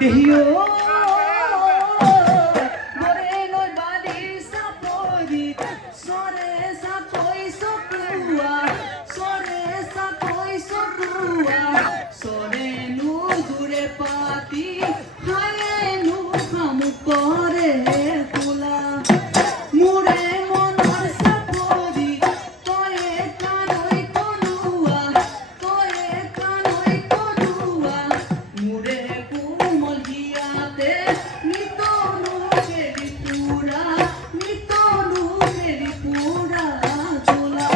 দেহিও গরে নই বাদি সাপরি সরে সাপই সকুয়া সরে সাপই সকুয়া সরে নু দূরে পাতি হায়ে নু খামু করে তোলা মুরে মনর সাপরি তোয়ে কানই কনুয়া তোয়ে কানই কনুয়া মুরে কুমল গিয়াতে নিতনু ফেরি পুরা তোলা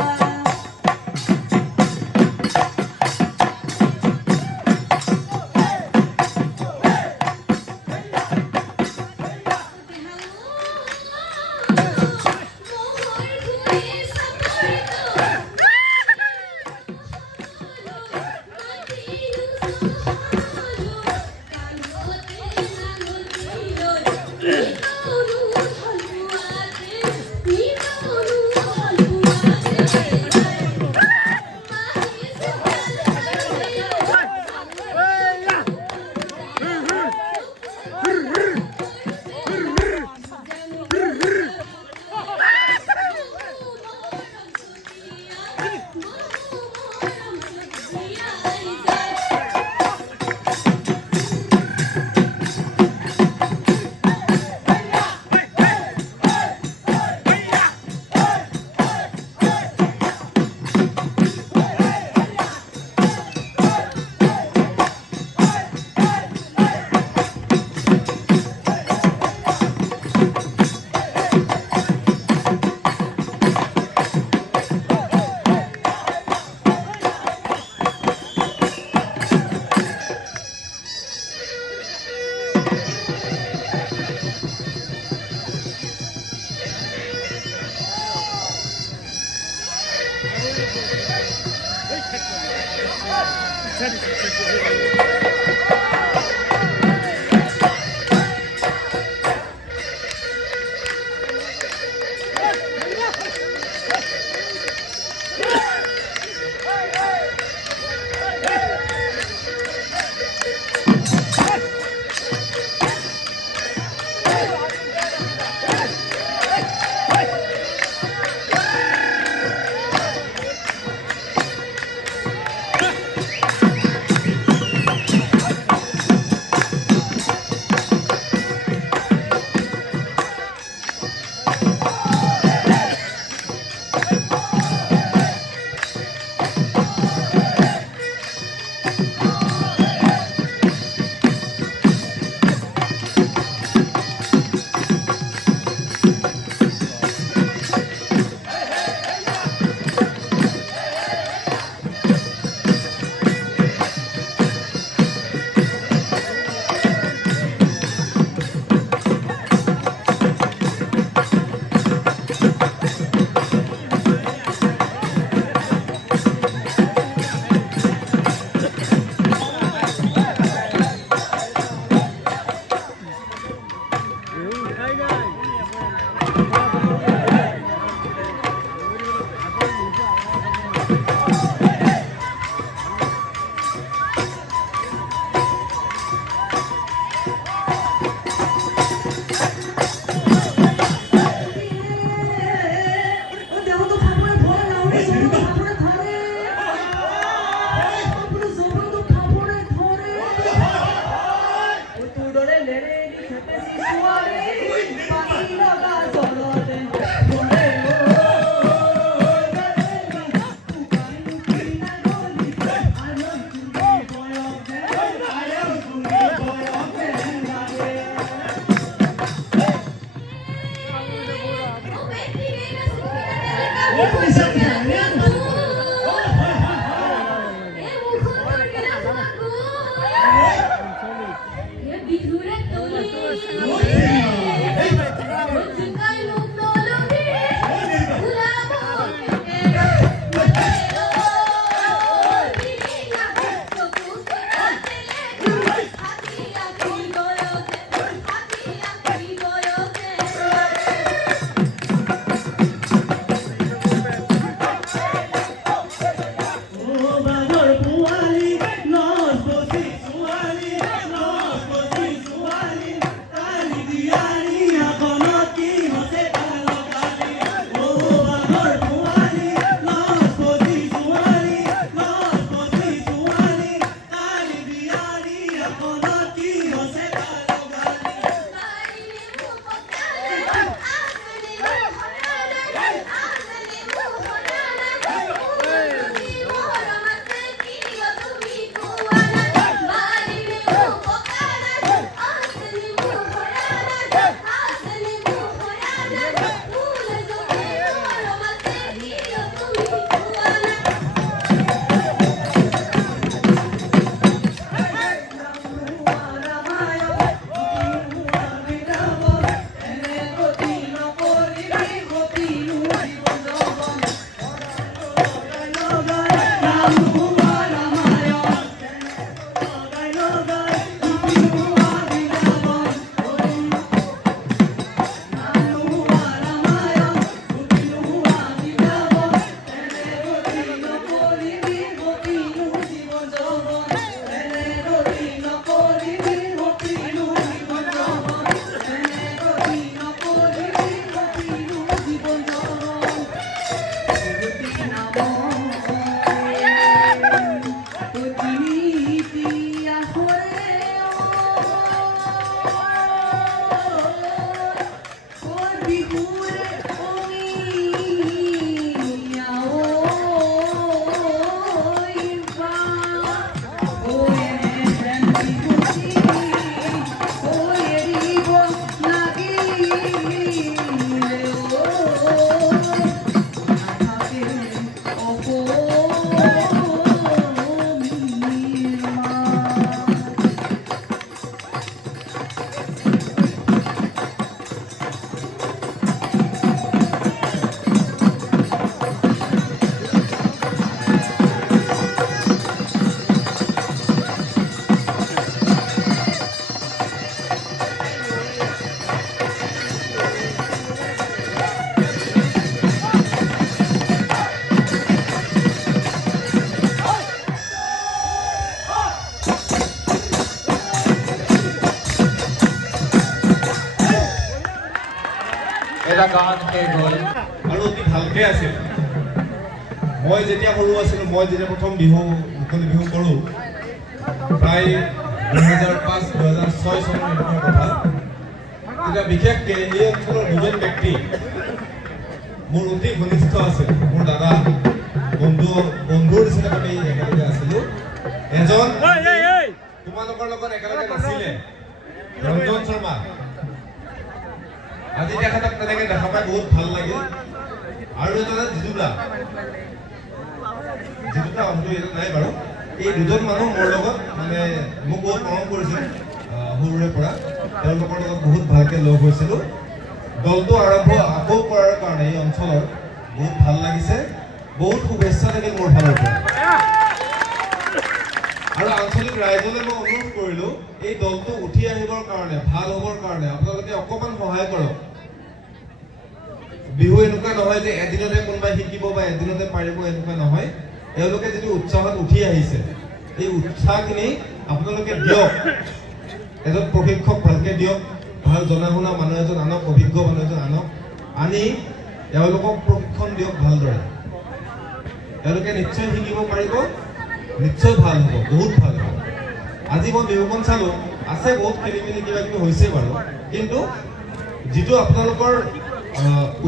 এটা গান শেষ হ'ল আৰু অতি ভালকৈ আছিল। মই যেতিয়া সৰু আছিলোঁ, মই যেতিয়া প্ৰথম বিহু মুকলি বিহু কৰোঁ, প্ৰায় 2005-2006 চনৰ দিনৰ কথা। তেতিয়া বিশেষকৈ এই অঞ্চলৰ দুজন ব্যক্তি মোৰ অতি ঘনিষ্ঠ আছিল, মোৰ দাদা বন্ধুৰ নিচিনাকৈ আমি একেলগে আছিলোঁ। এজন তোমালোকৰ লগত একেলগে নাছিলে, ৰঞ্জন শৰ্মা। আজি তেখেতক তেনেকৈ দেখা পাই বহুত ভাল লাগিল। আৰু এজন জিতুদা অন্তটো ইয়াত নাই বাৰু। এই দুজন মানুহ মোৰ লগত মানে মোক বহুত মৰম কৰিছিল সৰুৰে পৰা। তেওঁলোকৰ লগত বহুত ভালকৈ লগ হৈছিলোঁ। দলটো আৰম্ভ আকৌ কৰাৰ কাৰণে এই অঞ্চলৰ বহুত ভাল লাগিছে। বহুত শুভেচ্ছা থাকিল মোৰ ফালৰ পৰা। আৰু আঞ্চলিক ৰাইজলৈ মই অনুৰোধ কৰিলোঁ, এই দলটো উঠি আহিবৰ কাৰণে, ভাল হ'বৰ কাৰণে আপোনালোকে অকণমান সহায় কৰক। বিহু এনেকুৱা নহয় যে এদিনতে কোনোবাই শিকিব বা এদিনতে পাৰিব, এনেকুৱা নহয়। এওঁলোকে যিটো উৎসাহত উঠি আহিছে, এই উৎসাহখিনি আপোনালোকে দিয়ক। এজন প্ৰশিক্ষক ভালকৈ দিয়ক, ভাল জনা শুনা মানুহ এজন আনক, অভিজ্ঞ মানুহ এজন আনক, আনি এওঁলোকক প্ৰশিক্ষণ দিয়ক ভালদৰে। এওঁলোকে নিশ্চয় শিকিব পাৰিব, নিশ্চয় ভাল হ'ব, বহুত ভাল হ'ব। আজি মই বিহুখন চালোঁ, আছে বহুত খেলি মেলি কিবা কিবি হৈছে বাৰু, কিন্তু যিটো আপোনালোকৰ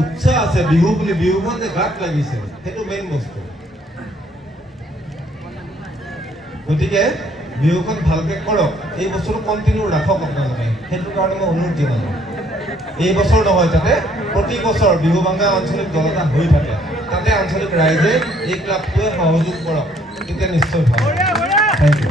উৎসাহ আছে বিহু বুলি, বিহুখন যে গাত লাগিছে, সেইটো মেইন বস্তু। গতিকে বিহুখন ভালকৈ কৰক, এই বছৰটো কণ্টিনিউ ৰাখক আপোনালোকে, সেইটো কাৰণে মই অনুৰোধ জনালোঁ। এই বছৰ নহয়, যাতে প্ৰতি বছৰ বিহুবাংগা আঞ্চলিক দল এটা হৈ থাকে, তাতে আঞ্চলিক ৰাইজে এই ক্লাবটোৱে সহযোগ কৰক, তেতিয়া নিশ্চয় ভাল। Thank U.